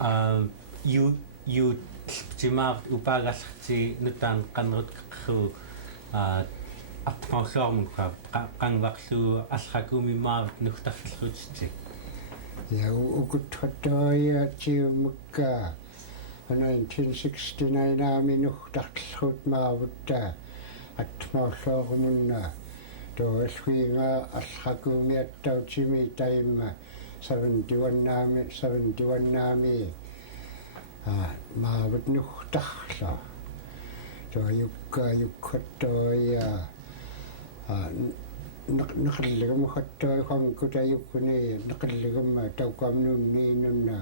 Yuut-llu upallermeggnek nunangqetullratnek Atmaulluarmun qangvaqlu allaqumimaavat nugtarlluutit. Ja ukutrattoria tiumukka 1969 aami nugtarlluut maavutta Atmaulluarmunna toalluinga allaqumi taimma 71 aami maavat nugtarla yukkattoria neq'legni khattoi qangkutayukkuni neq'legni tauqamnunniinunna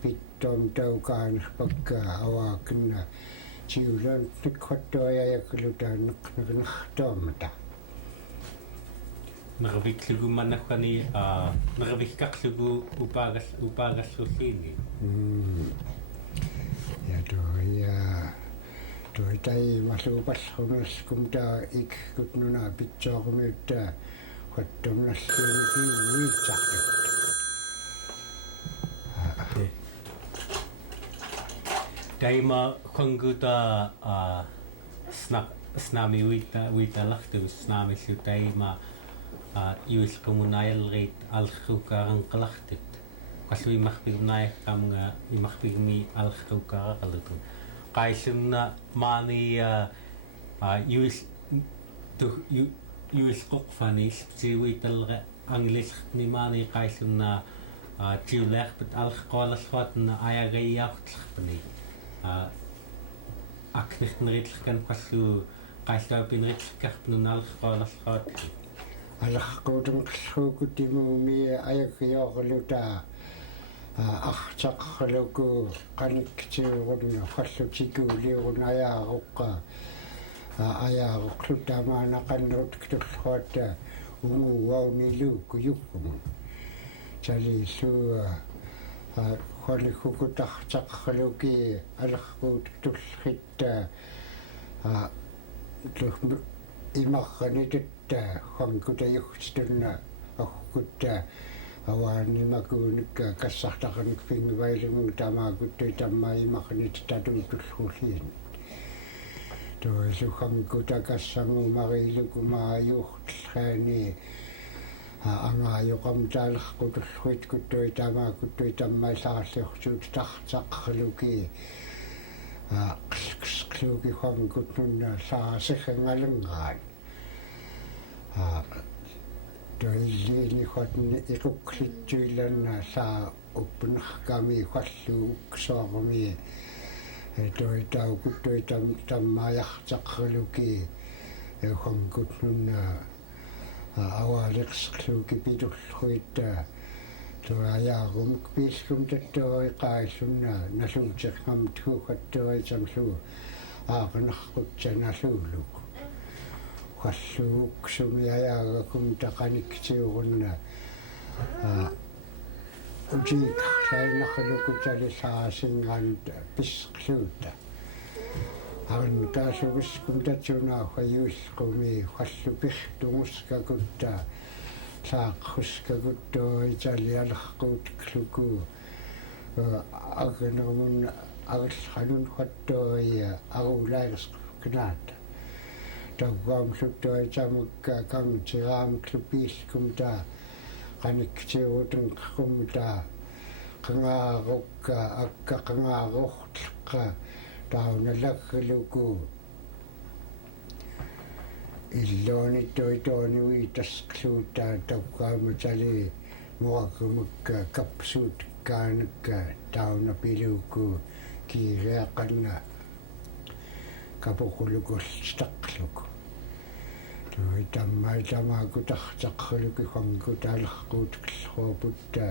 pittom tauqaanerpakka awaakinna tiulan nikhattoia yakluta neq'nernertoomata nerviklugumannakkani nervikkarlugu upaallerlulliini ja toi tai masupallrunerskum taa ikkutnuna pitsoormiutta khattomnalluuki uitsartut Daima qanguta snami uitallartu snamillu daima iulqumunayalriit alerquutainek qallu imarpigumnaayakkaamnga imarpigumi alerquutainek qaillunna maa-i yuulqoqfani illptiuitallera angilillerni maa-i qaillunna tiuleerpat alerqualalluatna ayagatulriit aknertneritlerkan qallu qaillaapineritlerkarpnun alerqualalluat alerquuteminek ayagiorluta артаққалуку qanemciluni qallutikuuliurun ayaaruqlu tamaanaqannerutkutulluatta unguuauniluukuyukkumun talillu qanikukutartaqquluki alerquutellriit imarnitetta qangkutayugtitunna aqutta awaanimakuunikka kassartaqanik pinguvailungu tamaakuttu tammaimarnit tatuutullulliin toilluqangkuta kassangu mariluku maa-i angaayoqam taalerquutellriit kuttui tamaakuttu tammaisaarliortuut taac'aq qilluki qangkutnunna saasirringalungaan toilliini qatni iquqlittuilanna saa uppunerkami qallu uksoormi toitaukuttu tammaajartaqquluki qangkutnunna awalerquutluki pitulluit toayaarumuk piillum tattori qaillunna naluuteqngamtku qattori tamlu aaqanerqutsanalluuluk qallu uksum-llu taqaniktiurunna ujiiqarlainarlukutalisaasingran pisqluuta arnutaalluviskum tatsunaaqayuulqumi qallu pirtunguskakutta saaqquskakuttori talialerquutekluku agnermun agillranun qattori arulailersqevkenaata tauqaamluttori tamukka kangtiraameklu piillkum taa qaniktiurutun qumta qangaarukka akka qangaarurtleqqa taunalagluku illuuni toitooni uitasqluuta tauqaamatali muaqumukka kapsuut kaanukka taunapiluku kiireaqanna kapuqulukulltaqluku toitammai tamaakutartaqquluki qangkutaalerquutekellruuputta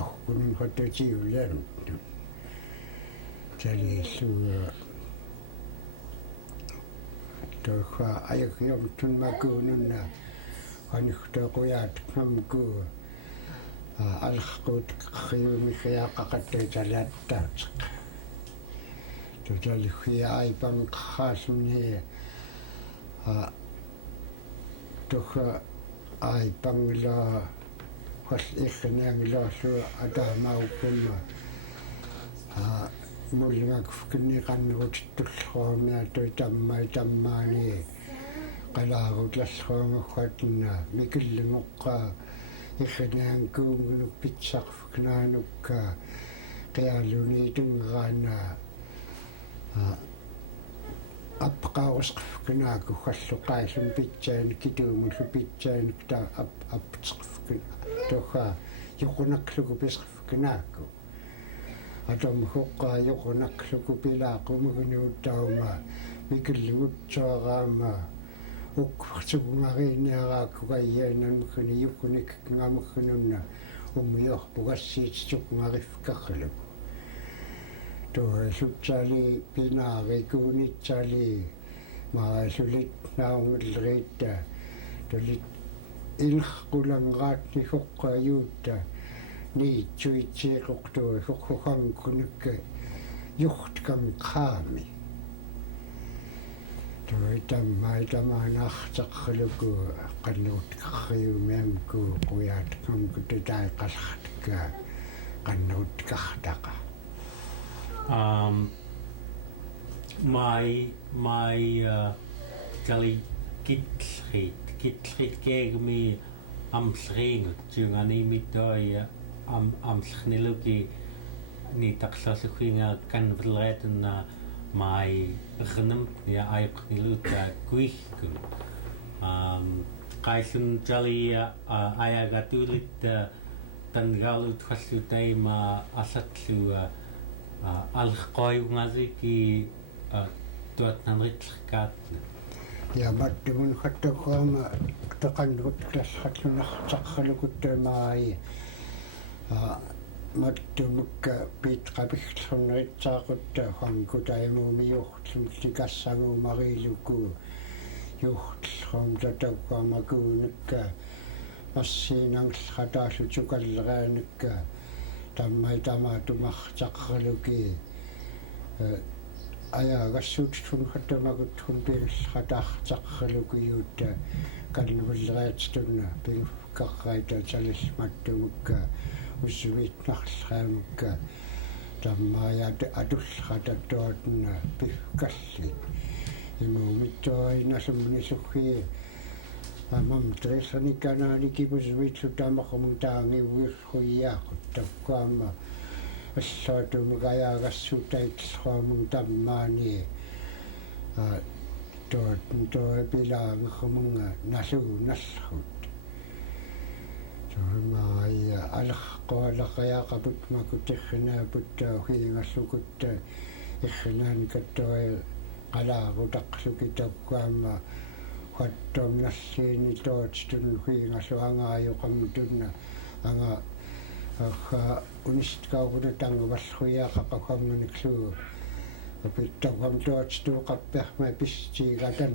aqunun qattutiulan talillu toqa ayagiortun makuununna qaniktoquyaatnamku alerquuteqqiumiqiaqaqattutalattaatiq totalluiaaipanqaalluni toqa aipangla tuuqall irniangellerlu ataamaukkumma mulngakluki-llu tammaani Qalarrluni mikillingoqqa irniankuungunuk pitsaqfuknaanukka qialluni tungaana аппеқарусқевкенаку халлуқааллун питсаани китуумуллу питсааник таа аппеқарусқевкена тоха юқунаклуку писқевкенааку атом хоққаа юқунаклуку пилаақумагунууттаума микиллугутсуараама укквартугунгариниараакку кайяанаммакуни юқуниккнгамаккунунна уммиорпугассиитсукунгариффкарлуку туасутсали пинаарикуунитсали маасулит наунгетлриит толит илхқуланграатни хоққаюутта niicunrilnguut-llu хоққухангунукка юрткамқами тамаанартаққалуку қаннуутқарриумиамку қуяатқамку татаақаллартка қаннуутқартақа maa-i jali kitllriit keegmi amlriingut tiunganimittoia amllerniluki niitaqlarluggiinga kanverlriitunna maa-i ernem ja ayuqlirilauciatnek kuillun qaillun jali ayagatulriit tanngaaluutqalluutaima allatlu alerquutainek tuatnanritlerkaatnek ja mattumun khattaqqaama taqannuttallarlunartaqqalukuttaa mattumukka piitqapiqlernerittaaqutta hangkutaimuumijuurtlumlikassanguumariluku juurtlrum tataqquamakuunukka massiinanglrataallutukalleraanikka tammaitamaatumartaqarluki ayagassuutun khattamaguttun pillerataartaqarlukiyuutta kanngullerriitstunna pilukkarraita talismattumukka ussuviitnarlraamukka tammaayat atullratattuatna pifkalli imuumittuainasumnisuggi amam trillernikanaani kipusuvitlu taamaqamun taangiuiurruiyaaqut takkaama аллаатумукаяагасsuutaitllraamun tammaani toipilaangermunga naluunallrut toimaaya alerqualaqayaaqaput makutirrinaaputtaa hiingallukutta irnaankattuai qalarrutaqluki takkaama hattomnalliini tootstun hiingalluangaayoqammutunna anga unistkauguna tangavallruiaqaqaqammaniklu apittaqam tootstuuqappiarma pistiigatan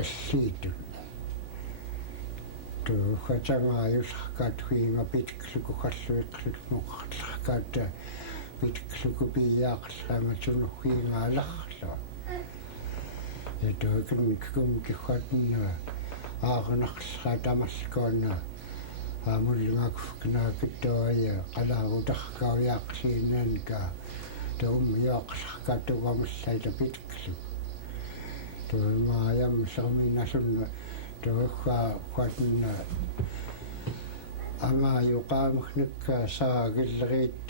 alliitu tuuqatangaayullerkaat huinga pitkluku qalluiqqlukmuqarlerkaata pitkluku piiyaaqllraama tunurhuingaalarlua ja tuuqinnikkum kikhatna aarenarlraatamarlkoona mulngakluki-llu qalarrutarkauyaaqliinnaanka tuummiyoaqlerkaatugamallait pitklu tuimaayam serminasunna tuuggaaqquatna angaayuqaamernukka saagilleriit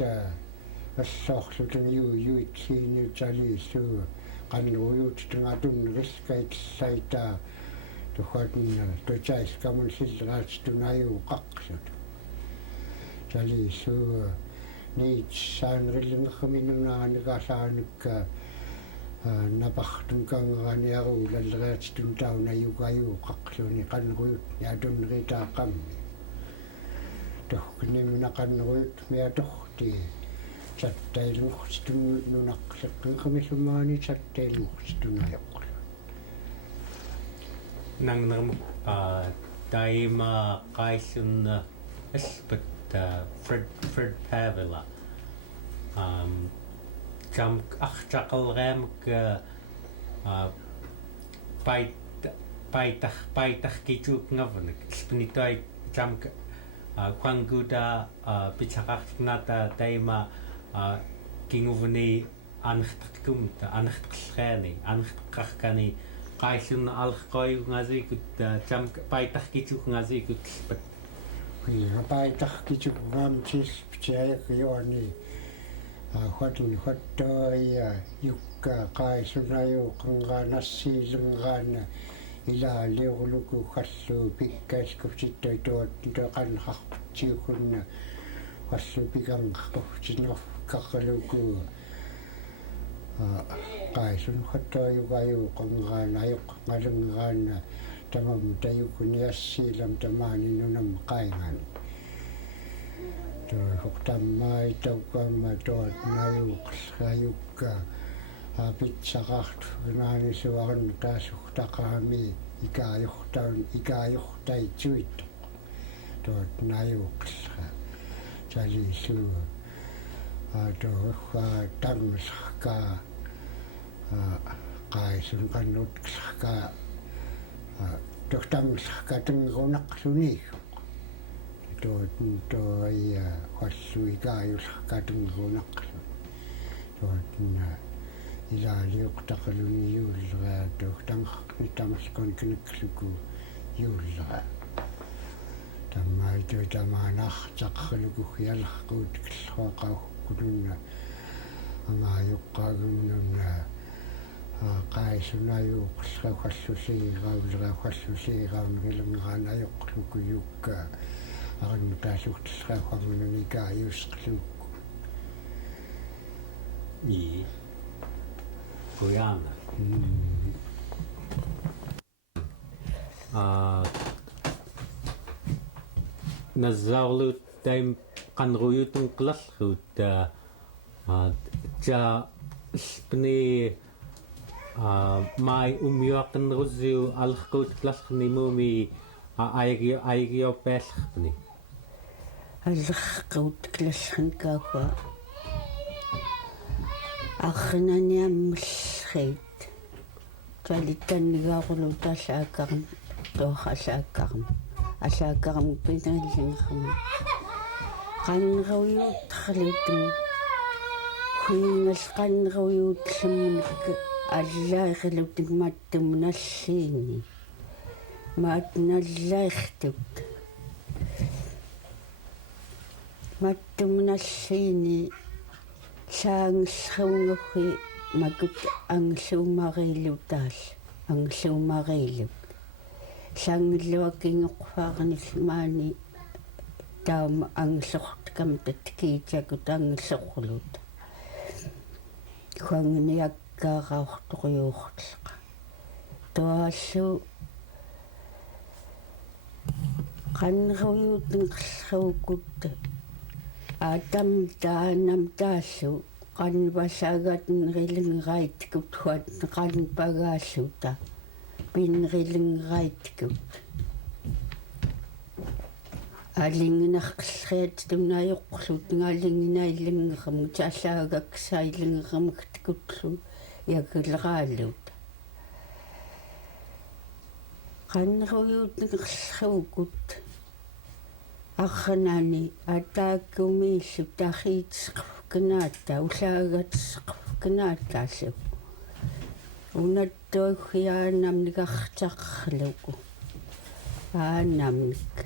аллорлутун юут-линиуталииллу qannuuyuutitungatunnerilkaitlaitaa тухатунна тутаалкамун силлераатитунааюуқаққлут талиссуу ниитсаанериллунгерминунааникаалаанукка напартун кангераниаруулаллериатитун таунаюкаюуқаққлуни qanneruut яатуннеритаақамми тохкнимина qanneruut миаторти чаттайлунгортитун нунаққлеккермиллумаани чаттайлунгортитунаёққлу нангнерму таима qaillun алпат Fred Pavilla jam артақалраамак пайтах китуукнгавнак спинитуай jam quanguda pitaqartinata taima kinguvni anertkumta anertqellriani anertqarkani qaillun allerqoyungasikut tam paitarkitukungasikut paitarkitukungaamtis pitiayakiuani huattoia yukka qaillunayu qangaanassiilungaana ilaalliurluku-llu pikkaskufsittuituat toqanqarputiukunna qallu pikanqarputinerkaqqaluku qaillun huattoayugayu qangaanaayuq ngalungaana tamam tayukuniassiilam tamaani nunam qaingan huqtammaai taukkamma toat nayuqayukka pitsaqart naani suaran taasuqtaqaami ikayuqtaitsuit toat nayuqqa talisu toa tangasqa qaisun qannutqa toqtangasqa tungiinun toia qallu ikayusqa tungiinun toatna ilaalliurtaqaluni yuulleraa toqtanqarni tamasqon kinakluku-llullera tammaaitu tamaanaartaqarluku iallerquut-lluaqauqkununna angaajuqqaagunnunna qaissunayuuqallusiigaulleraaqallusiigaunngilanngeraanajuqluku-yukka arenqiallugtellriit ikayuusqelluku Guyana. Nazarlut taim qanruyutun qlallut ja spni maa-i umiuaqinrusiu alerquutellriit ayagiopaallerpni alerquutellriit арнаниаммллрит талиттаннигаақулу таалааккарм тоохалааккарм алааккарм пинериллингерми qannerujuuttерлутум хуингал qannerujuutllammunik аллаерилутик маттумналлиини маатналлаертут маттумналлиини саангиллрунгуффи макут ангиллуумарииллу таал ангиллуумарииллу саангиллуаккингоқфаарнил маани таама ангиллортикам таткиитакут ангиллоққулут хуангниаккаараорториуортлеқа тоааллу qannerujuutngerlruukut атам таанам тааллу qanvasaagatnerilingeraitkut huat qanpagaаллута pinerilingeraitkut алингинарқиллриат тунаайоққлут нгаалингинаиллингерму таалаагаксаиллингермагтикутлу якулерааллут qannerujuutngerlruukut арнани атааккумииллу тахиитсеққвкнаата улаагатсеққвкнаатааллу унаттуаггиаанамникартаққарлуку аанамник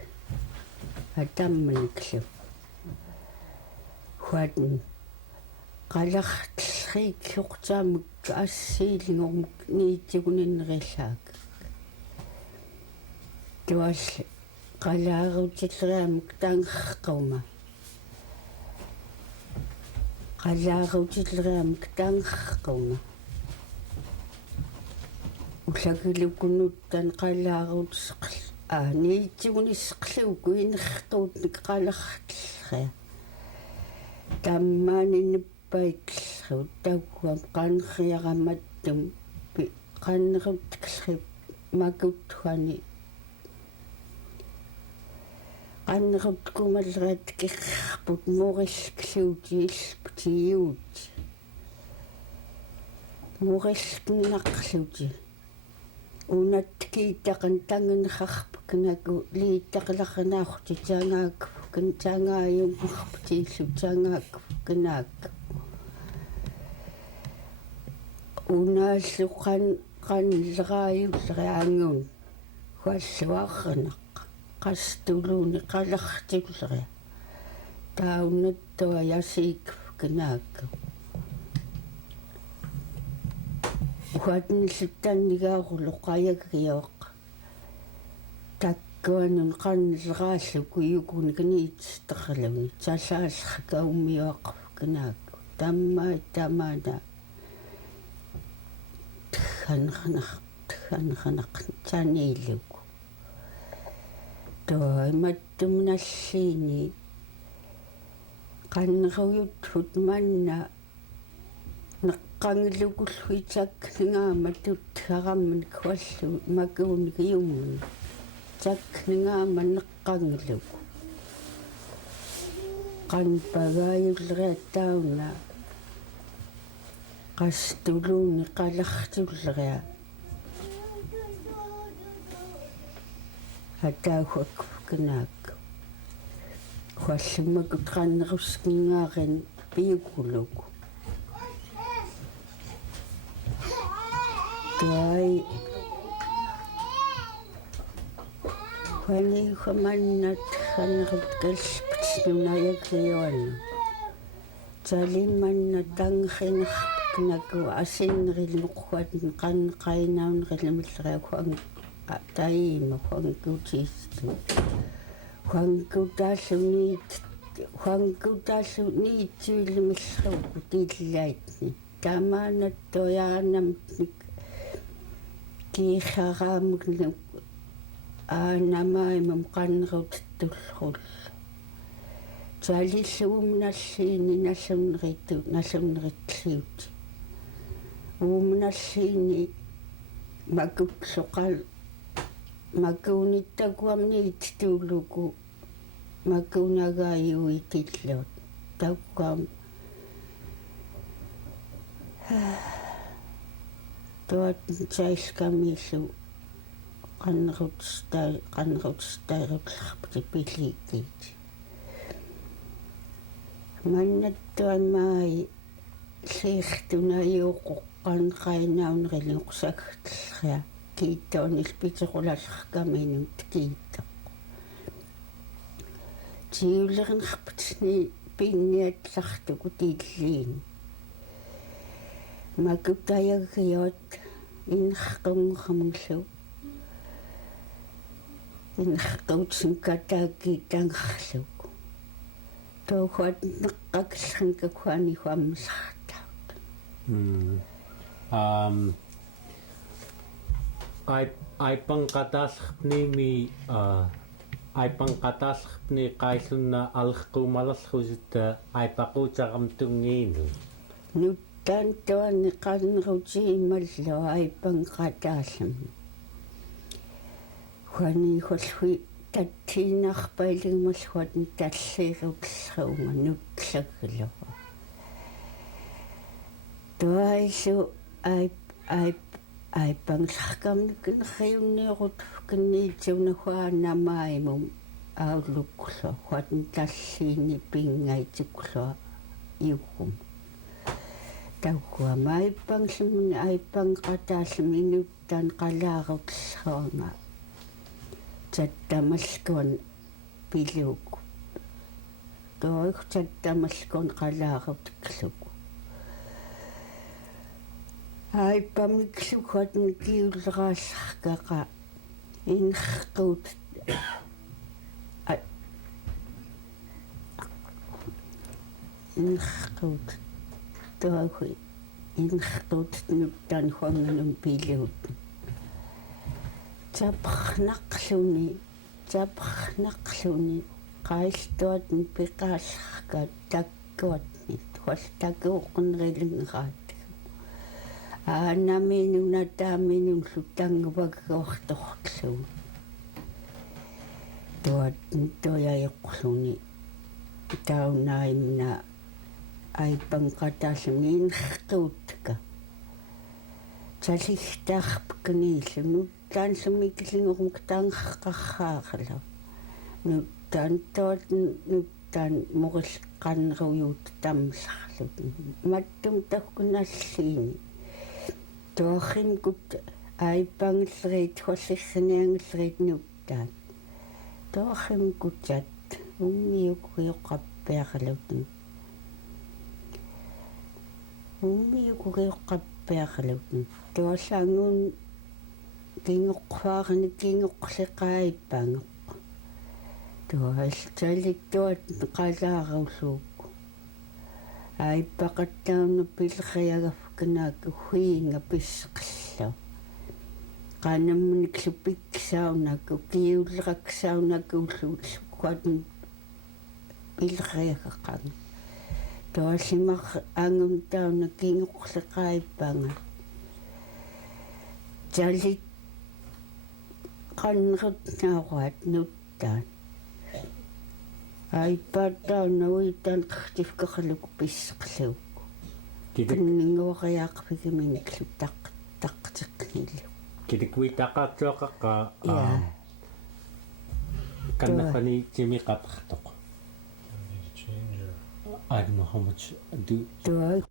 атамманиклу хуатн Qalarrluni lluqtaamik assiilingormuk niicunrilnguut-llu tuall Qalarrluni taangaqquma Qalarrluni taangaqquma ullakilukunuttan Qalarrluni niicunrisqelluku inerquutet Qalarrluni tammaaninnippaitlu taukuam qanriaramattum qannerutqerrip makuttuani qannerutkumallerat kirput murilkluutiillputiuut murilknaqluuti unatkiittaqan tanganerarpaknaku liittaqalarnaarti taangaakku kan taangaayum arputiillu taangaakkenak unaallu qanneraajulleriaangun hualluarnaq qastuluuni qalartulleria taunattua yasiikkenak uhatnilluttannigaarullu qayagiaq takkuanun qanneraallu kuyukuni kaniitsterluni tallaallraka ummiuaqkenak tammaana thanqanaq taniilluk toimattumnalliini qanneruyuthut manna neq'angillukulluitakningaama tutharamman kuallu makuunikiyummun takningaama neqqangilluk qanpagaayulleriattauna qastuluuni qalartulleria hatauhakkenak huallumakut qanneruskinngaarin piukuluk tuai huani humannat qannerutkelpitsnunayagliuannu talimmanna tangqinerpnaku asinnerilluqquatn qanqainaunrillimilleriakuang taima huangkutiistu huangkutaallu tiillaitni tamaanattuyaanamnik kiixaraamuknuk aanamaimam qanneruutettullrullu talilluumnalliini nallunneritliut uumnalliini makutluqal makuunittakuamniit tuuluku makuunagaayuitillut takkaam tuat tsailkamillu qannerutstairutllerpitipilliikkiit mannattuan maa-i siirtunayuuqoq qanqainaunrilluqsagtellria kiittaunilpitequlallerkaminut kiittaq tiullernerpitni pinniatlartuku tiilliini makutayagiot innerqungermullu innerquutsinkkataakki tangarluk tauhuat neqqakillernkakuani huammellartaut aipanqataallerpni qaillunna alerquumalerlusitta aipaquutaram tungiinun nuttantuanni qannerutiimallu aipanqataallami huani hullui tattiinarpailigmalluatni talliirutellruunga nutlaglu tuaillu aipangllarkamnikkeneriunniorut kenniitiunahuaanamaimum auluklu huatni talliini pinngaitiklu iukum taukua maipangsimuni aipanqataallami inuttaan Qalarrlunga tattamalkuan piluuk toik tattamalkuan Qalarrlutelluk aipamiklukuatni kiulleraallarkaqa inerquut toikui inerquutet nuttaan huanganum piluut tapernaqluni qailtuatni piqaallarka takkuatni hualtakuuqneriliнгeraat aanamiinunataamiinullu tanguvagguartorluu tuyayoqluni taunaimna aipanqataallumi inerquutka talligtaarpkaniillu nuttaanlumikillingermuk taangeqqarraaqala таантоот нуттаан морилққаннеруйуут таммсарлут маттум таккуналлиини тоахимкут айпангиллерит холлирниангиллерит нуттаан тоахимкутат уммиукуриоққаппиақалут уммиукуриоққаппиақалут тоаллаангуун кингоққфаарни кингоққлеқаиппаангоқ тоалталиттуат қалааруллуукку аиппақаттаауна пилериагафканаак уиинга писсеқиллу qanemciluni piksaunakku kiulleraksaunakkullu kuatun pilleriaqaqqan toallimar angum tauna kingoqleqaippanga talit qannerutnaaruat nuttaan aipattauna uitan qertifkerluku pisseqluukku kinninguariaaqpigiminiklu taqqteqqnillu киликуитақартуақаққа каннахани тимиқатартоқ I don't know how much do